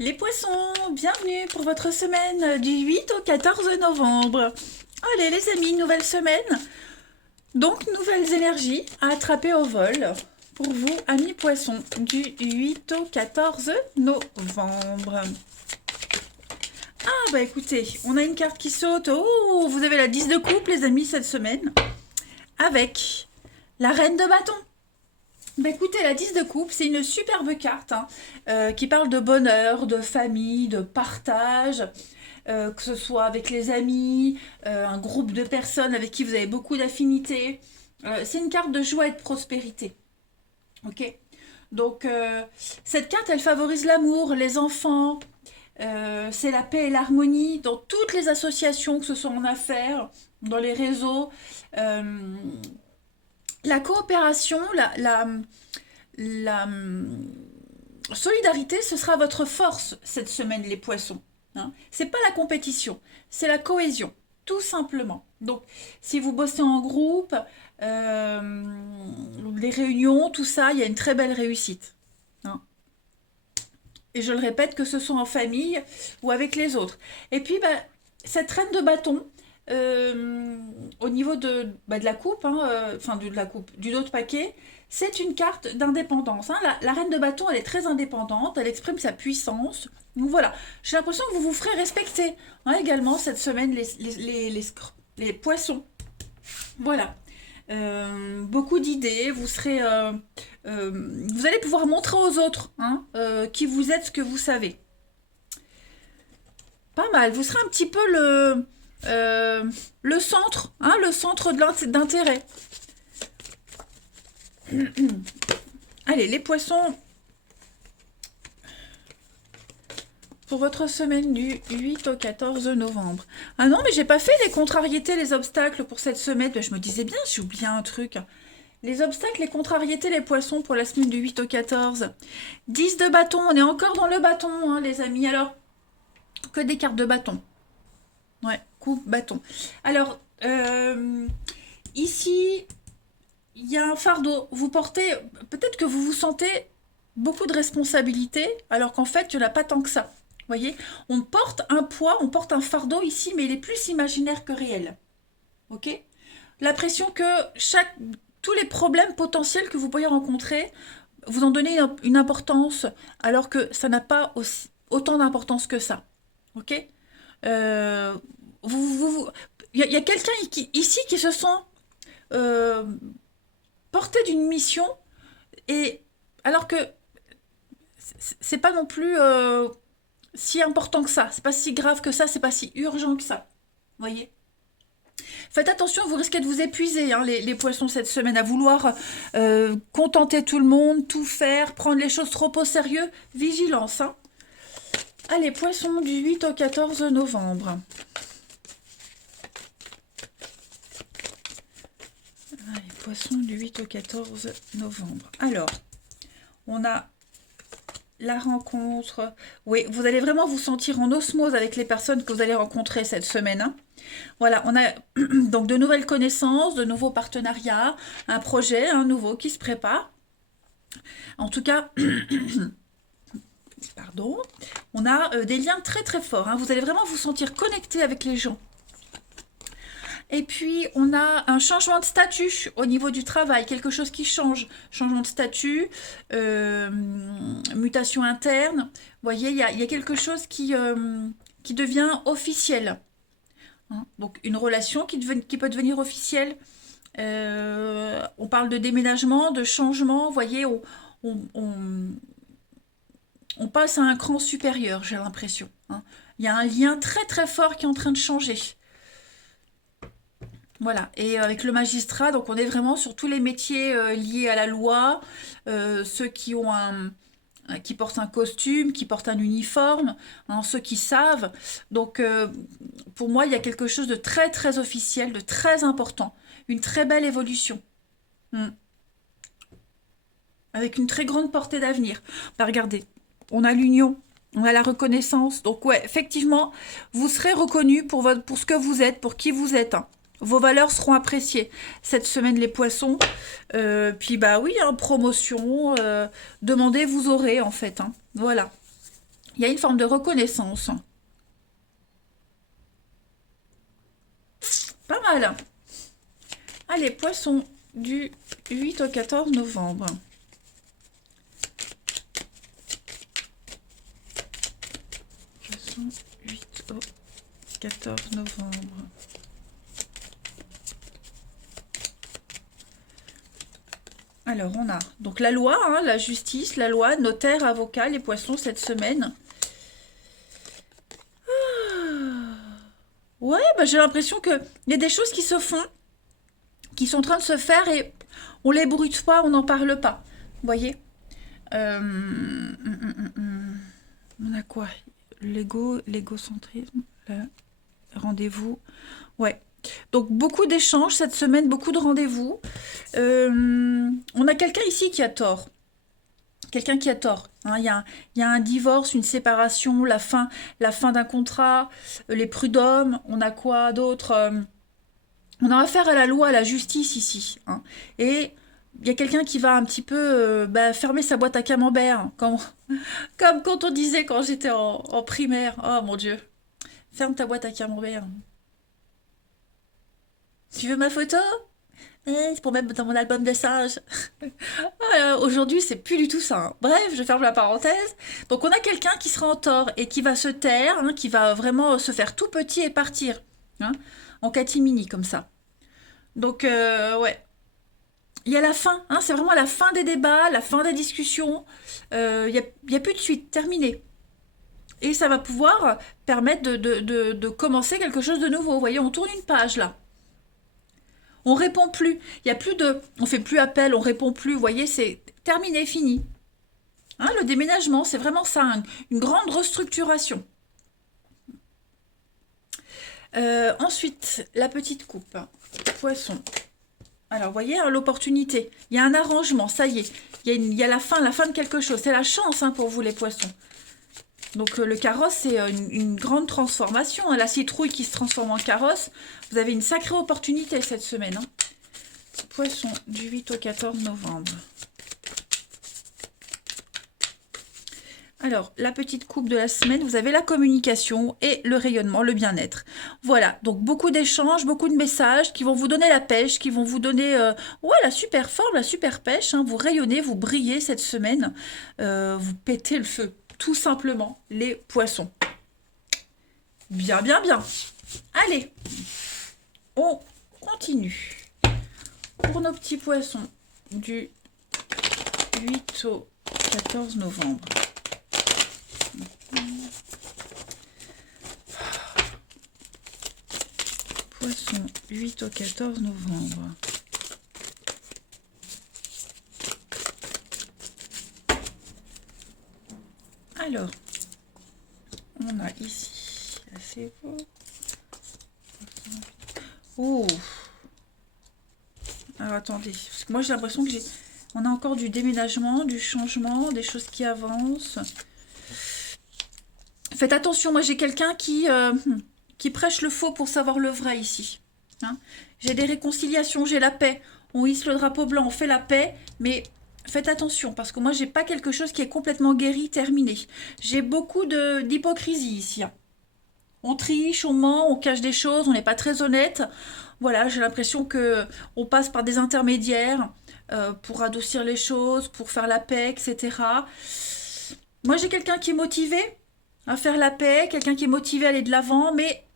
Les poissons, bienvenue pour votre semaine du 8 au 14 novembre. Allez les amis, nouvelle semaine. Donc nouvelles énergies à attraper au vol pour vous, amis poissons, du 8 au 14 novembre. Ah bah écoutez, on a une carte qui saute. Oh, vous avez la 10 de coupe les amis cette semaine. Avec la reine de bâton. Bah écoutez, la 10 de coupe, c'est une superbe carte hein, qui parle de bonheur, de famille, de partage, que ce soit avec les amis, un groupe de personnes avec qui vous avez beaucoup d'affinités. C'est une carte de joie et de prospérité. Ok. Donc cette carte, elle favorise l'amour, les enfants, c'est la paix et l'harmonie dans toutes les associations, que ce soit en affaires, dans les réseaux. Euh, la coopération, la solidarité, ce sera votre force cette semaine, les poissons. Hein. C'est pas la compétition, c'est la cohésion, tout simplement. Donc, si vous bossez en groupe, les réunions, tout ça, il y a une très belle réussite. Hein. Et je le répète, que ce soit en famille ou avec les autres. Et puis, bah, cette reine de bâton, euh, au niveau de la coupe, hein, enfin de la coupe, du dos de paquet, c'est une carte d'indépendance. Hein. La reine de bâton, elle est très indépendante, elle exprime sa puissance. Donc voilà, j'ai l'impression que vous vous ferez respecter hein, également cette semaine les poissons. Voilà. Beaucoup d'idées, vous allez pouvoir montrer aux autres hein, qui vous êtes, ce que vous savez. Pas mal, vous serez un petit peu le centre, hein, le centre d'intérêt. Allez, les poissons, pour votre semaine du 8 au 14 novembre. Ah non, mais j'ai pas fait les contrariétés, les obstacles pour cette semaine. Ben, je me disais bien, j'ai oublié un truc. Les obstacles, les contrariétés, les poissons pour la semaine du 8 au 14. 10 de bâton, on est encore dans le bâton, hein, les amis. Alors, que des cartes de bâton. Ouais, coup, bâton. Alors, ici, il y a un fardeau. Vous portez, peut-être que vous vous sentez beaucoup de responsabilités, alors qu'en fait, il n'y en a pas tant que ça. Vous voyez, on porte un poids, on porte un fardeau ici, mais il est plus imaginaire que réel. Ok. L'impression que tous les problèmes potentiels que vous pourriez rencontrer, vous en donnez une importance, alors que ça n'a pas autant d'importance que ça. Ok. Euh, y a quelqu'un ici qui se sent euh, porté d'une mission et alors que c'est pas non plus si important que ça, c'est pas si grave que ça, c'est pas si urgent que ça. Voyez. Faites attention, vous risquez de vous épuiser, hein, les poissons, cette semaine, à vouloir contenter tout le monde, tout faire, prendre les choses trop au sérieux. Vigilance. Hein. Allez, poissons du 8 au 14 novembre. Allez, poissons du 8 au 14 novembre. Alors, on a la rencontre. Oui, vous allez vraiment vous sentir en osmose avec les personnes que vous allez rencontrer cette semaine. Hein. Voilà, on a donc de nouvelles connaissances, de nouveaux partenariats, un projet, un nouveau qui se prépare. En tout cas, pardon, on a des liens très très forts. Hein. Vous allez vraiment vous sentir connecté avec les gens. Et puis, on a un changement de statut au niveau du travail, quelque chose qui change. Changement de statut, mutation interne. Vous voyez, il y a quelque chose qui devient officiel. Hein. Donc, une relation qui peut devenir officielle. On parle de déménagement, de changement. Vous voyez, on, on- on passe à un cran supérieur, j'ai l'impression. Hein. Il y a un lien très très fort qui est en train de changer. Voilà, et avec le magistrat, donc on est vraiment sur tous les métiers liés à la loi, ceux qui portent un costume, qui portent un uniforme, hein, ceux qui savent. Donc pour moi, il y a quelque chose de très très officiel, de très important, une très belle évolution, Mm. Avec une très grande portée d'avenir. Bah, regardez, on a l'union, on a la reconnaissance. Donc ouais, effectivement, vous serez reconnu pour ce que vous êtes, pour qui vous êtes. Hein. Vos valeurs seront appréciées cette semaine, les poissons. Puis bah oui, hein, promotion, demandez, vous aurez en fait. Hein. Voilà. Il y a une forme de reconnaissance. Pas mal. Allez, poisson du 8 au 14 novembre. Poisson 8 au 14 novembre. Alors, on a donc la loi, hein, la justice, la loi, notaire, avocat, les poissons cette semaine. Ouais, bah, j'ai l'impression qu'il y a des choses qui se font, qui sont en train de se faire et on les brute pas, on n'en parle pas. Vous voyez. On a quoi? L'égocentrisme, rendez-vous. Ouais. Donc beaucoup d'échanges cette semaine, beaucoup de rendez-vous. On a quelqu'un ici qui a tort. Quelqu'un qui a tort. Hein. Il y a un divorce, une séparation, la fin d'un contrat, les prud'hommes. On a quoi d'autre? On a affaire à la loi, à la justice ici. Hein. Et il y a quelqu'un qui va un petit peu fermer sa boîte à camembert, hein, comme quand on disait quand j'étais en primaire. Oh mon Dieu, ferme ta boîte à camembert. Tu veux ma photo? C'est pour mettre dans mon album de singe. Aujourd'hui, c'est plus du tout ça. Hein. Bref, je ferme la parenthèse. Donc, on a quelqu'un qui sera en tort et qui va se taire, hein, qui va vraiment se faire tout petit et partir. Hein, en catimini, comme ça. Donc, ouais. Il y a la fin. Hein, c'est vraiment la fin des débats, la fin des discussions. Il y a plus de suite. Terminé. Et ça va pouvoir permettre de commencer quelque chose de nouveau. Vous voyez, on tourne une page là. On répond plus. Il y a plus de, on fait plus appel, on répond plus. Vous voyez, c'est terminé, fini. Hein, le déménagement, c'est vraiment ça, une grande restructuration. Ensuite, la petite coupe. Poisson. Alors, vous voyez, hein, l'opportunité. Il y a un arrangement, ça y est. Il y a la fin de quelque chose. C'est la chance hein, pour vous, les poissons. Donc, le carrosse, c'est une grande transformation. Hein. La citrouille qui se transforme en carrosse. Vous avez une sacrée opportunité cette semaine. Hein. Poisson, du 8 au 14 novembre. Alors, la petite coupe de la semaine, vous avez la communication et le rayonnement, le bien-être. Voilà, donc beaucoup d'échanges, beaucoup de messages qui vont vous donner la pêche, qui vont vous donner ouais, la super forme, la super pêche. Hein. Vous rayonnez, vous brillez cette semaine, vous pétez le feu, tout simplement, les poissons. Bien, bien, bien. Allez, on continue. Pour nos petits poissons du 8 au 14 novembre. Poisson, 8 au 14 novembre. Alors, on a ici, là c'est beau. Oh. Alors attendez, parce que moi j'ai l'impression que on a encore du déménagement, du changement, des choses qui avancent. Faites attention, moi j'ai quelqu'un qui prêche le faux pour savoir le vrai ici. Hein. J'ai des réconciliations, j'ai la paix. On hisse le drapeau blanc, on fait la paix, mais faites attention, parce que moi j'ai pas quelque chose qui est complètement guéri, terminé. J'ai beaucoup d'hypocrisie ici. Hein. On triche, on ment, on cache des choses, on n'est pas très honnête. Voilà, j'ai l'impression que on passe par des intermédiaires pour adoucir les choses, pour faire la paix, etc. Moi j'ai quelqu'un qui est motivé à faire la paix, quelqu'un qui est motivé à aller de l'avant, mais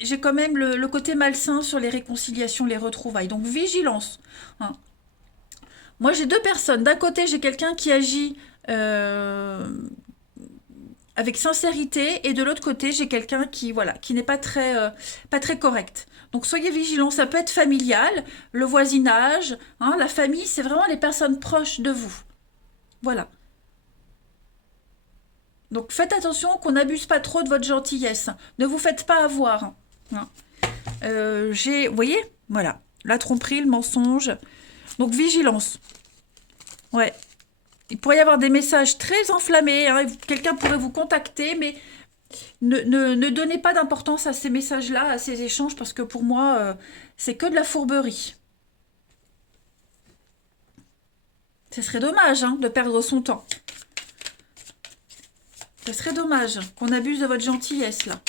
j'ai quand même le côté malsain sur les réconciliations, les retrouvailles. Donc vigilance. Hein. Moi, j'ai deux personnes. D'un côté, j'ai quelqu'un qui agit avec sincérité, et de l'autre côté, j'ai quelqu'un qui, voilà, qui n'est pas très correct. Donc soyez vigilants. Ça peut être familial, le voisinage, hein, la famille. C'est vraiment les personnes proches de vous. Voilà. Donc faites attention qu'on n'abuse pas trop de votre gentillesse. Ne vous faites pas avoir. Hein. Vous voyez, voilà, la tromperie, le mensonge. Donc vigilance. Ouais. Il pourrait y avoir des messages très enflammés. Hein. Quelqu'un pourrait vous contacter, mais ne donnez pas d'importance à ces messages-là, à ces échanges, parce que pour moi, c'est que de la fourberie. Ce serait dommage hein, de perdre son temps. Ça serait dommage qu'on abuse de votre gentillesse, là.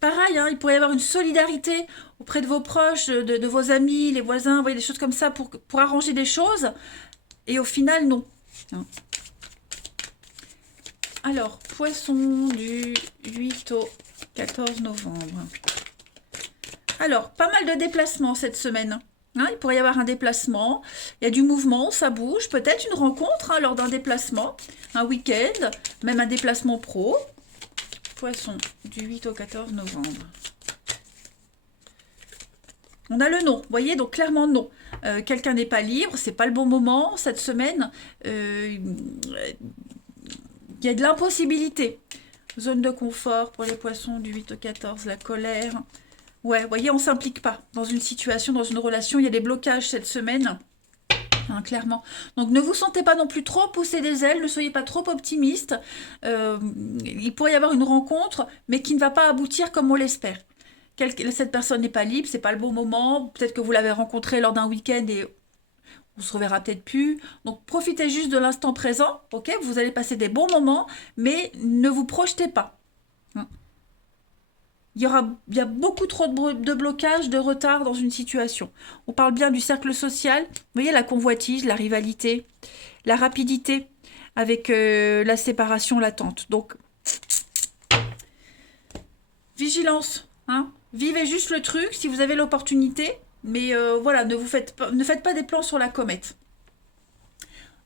Pareil, hein, il pourrait y avoir une solidarité auprès de vos proches, de vos amis, les voisins, vous voyez, des choses comme ça pour arranger des choses. Et au final, non. Hein. Alors, poisson du 8 au 14 novembre. Alors, pas mal de déplacements cette semaine. Hein, il pourrait y avoir un déplacement, il y a du mouvement, ça bouge, peut-être une rencontre hein, lors d'un déplacement, un week-end, même un déplacement pro. Poisson, du 8 au 14 novembre. On a le non, vous voyez, donc clairement non. Quelqu'un n'est pas libre, c'est pas le bon moment cette semaine. Il y a de l'impossibilité. Zone de confort pour les poissons du 8 au 14, la colère. Ouais, vous voyez, on ne s'implique pas dans une situation, dans une relation. Il y a des blocages cette semaine, hein, clairement. Donc, ne vous sentez pas non plus trop pousser des ailes, ne soyez pas trop optimiste. Il pourrait y avoir une rencontre, mais qui ne va pas aboutir comme on l'espère. Cette personne n'est pas libre, c'est pas le bon moment. Peut-être que vous l'avez rencontré lors d'un week-end et on se reverra peut-être plus. Donc, profitez juste de l'instant présent, ok? Vous allez passer des bons moments, mais ne vous projetez pas. Hein. Il y a beaucoup trop de blocages, de retard dans une situation. On parle bien du cercle social. Vous voyez, la convoitise, la rivalité, la rapidité avec la séparation latente. Donc, vigilance. Hein. Vivez juste le truc si vous avez l'opportunité. Mais voilà, ne faites pas des plans sur la comète.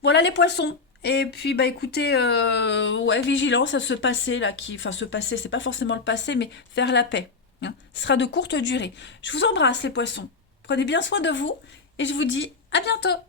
Voilà les poissons. Et puis, bah écoutez, ouais, vigilance à ce passé là, enfin ce passé, c'est pas forcément le passé, mais faire la paix. Hein. Ce sera de courte durée. Je vous embrasse les poissons. Prenez bien soin de vous et je vous dis à bientôt.